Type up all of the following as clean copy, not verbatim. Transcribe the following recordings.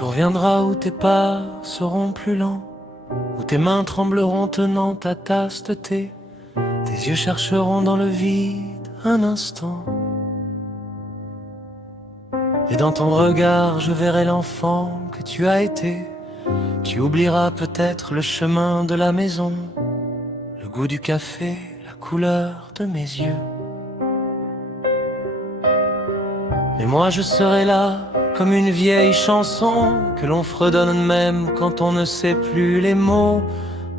jour viendra où tes pas seront plus lents, où tes mains trembleront tenant ta tasse de thé. Tes yeux chercheront dans le vide un instant, et dans ton regard je verrai l'enfant que tu as été. Tu oublieras peut-être le chemin de la maison, le goût du café, la couleur de mes yeux. Mais moi je serai là comme une vieille chanson que l'on fredonne même quand on ne sait plus les mots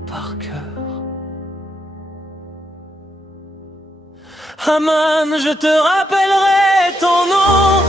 par cœur. Aman, je te rappellerai ton nom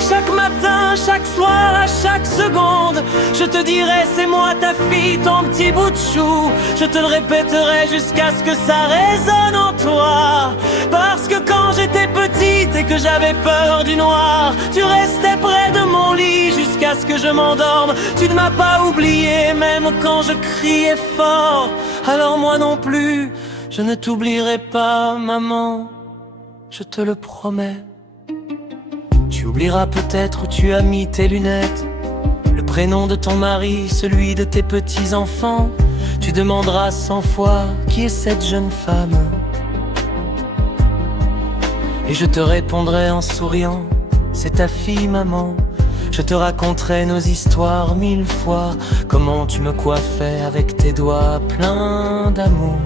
chaque matin, chaque soir, à chaque seconde. Je te dirai c'est moi ta fille, ton petit bout de chou. Je te le répéterai jusqu'à ce que ça résonne en toi. Parce que quand j'étais petite et que j'avais peur du noir, tu restais près de mon lit jusqu'à ce que je m'endorme. Tu ne m'as pas oublié même quand je criais fort. Alors moi non plus, je ne t'oublierai pas, maman, je te le promets. Tu oublieras peut-être où tu as mis tes lunettes, le prénom de ton mari, celui de tes petits-enfants. Tu demanderas 100 fois qui est cette jeune femme, et je te répondrai en souriant, c'est ta fille, maman. Je te raconterai nos histoires 1000 fois, comment tu me coiffais avec tes doigts pleins d'amour.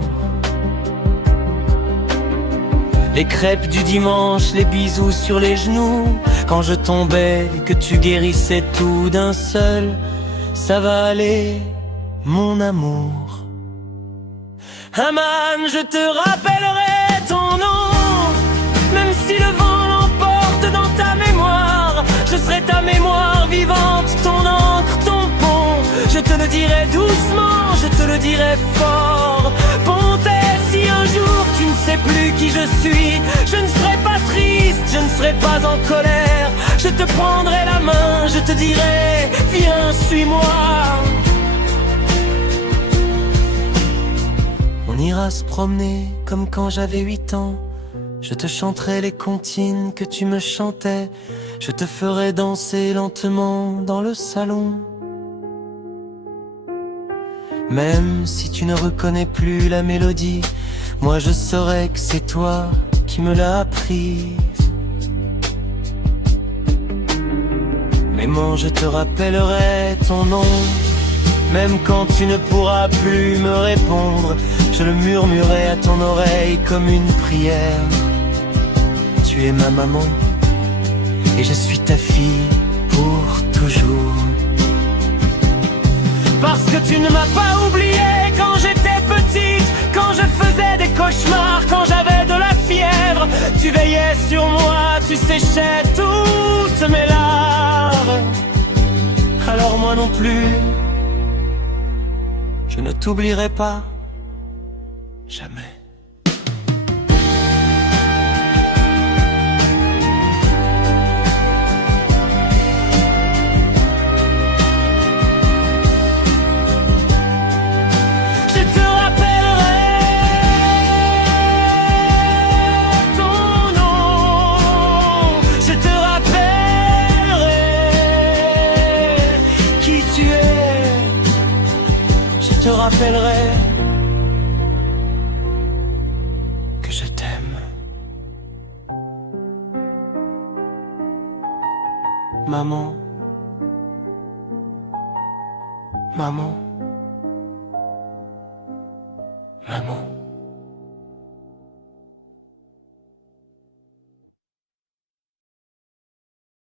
Les crêpes du dimanche, les bisous sur les genoux, quand je tombais et que tu guérissais tout d'un seul. Ça va aller, mon amour. Aman, je te rappellerai ton nom, même si le vent l'emporte dans ta mémoire. Je serai ta mémoire vivante, ton encre, ton pont. Je te le dirai doucement, je te le dirai fort. Pontet, si un jour tu ne sais plus qui je suis, je ne serai pas triste, je ne serai pas en colère. Je te prendrai la main, je te dirai, viens, suis-moi. On ira se promener comme quand j'avais 8 ans. Je te chanterai les comptines que tu me chantais. Je te ferai danser lentement dans le salon. Même si tu ne reconnais plus la mélodie, moi je saurai que c'est toi qui me l'as apprise. Maman, je te rappellerai ton nom, même quand tu ne pourras plus me répondre. Je le murmurerai à ton oreille comme une prière. Tu es ma maman, et je suis ta fille pour toujours. Parce que tu ne m'as pas oublié quand j'étais petite, quand je faisais des cauchemars, quand j'avais de la fièvre. Tu veillais sur moi, tu séchais toutes mes larmes. Alors moi non plus, je ne t'oublierai pas, jamais. Je te rappellerai que je t'aime. Maman, maman, maman.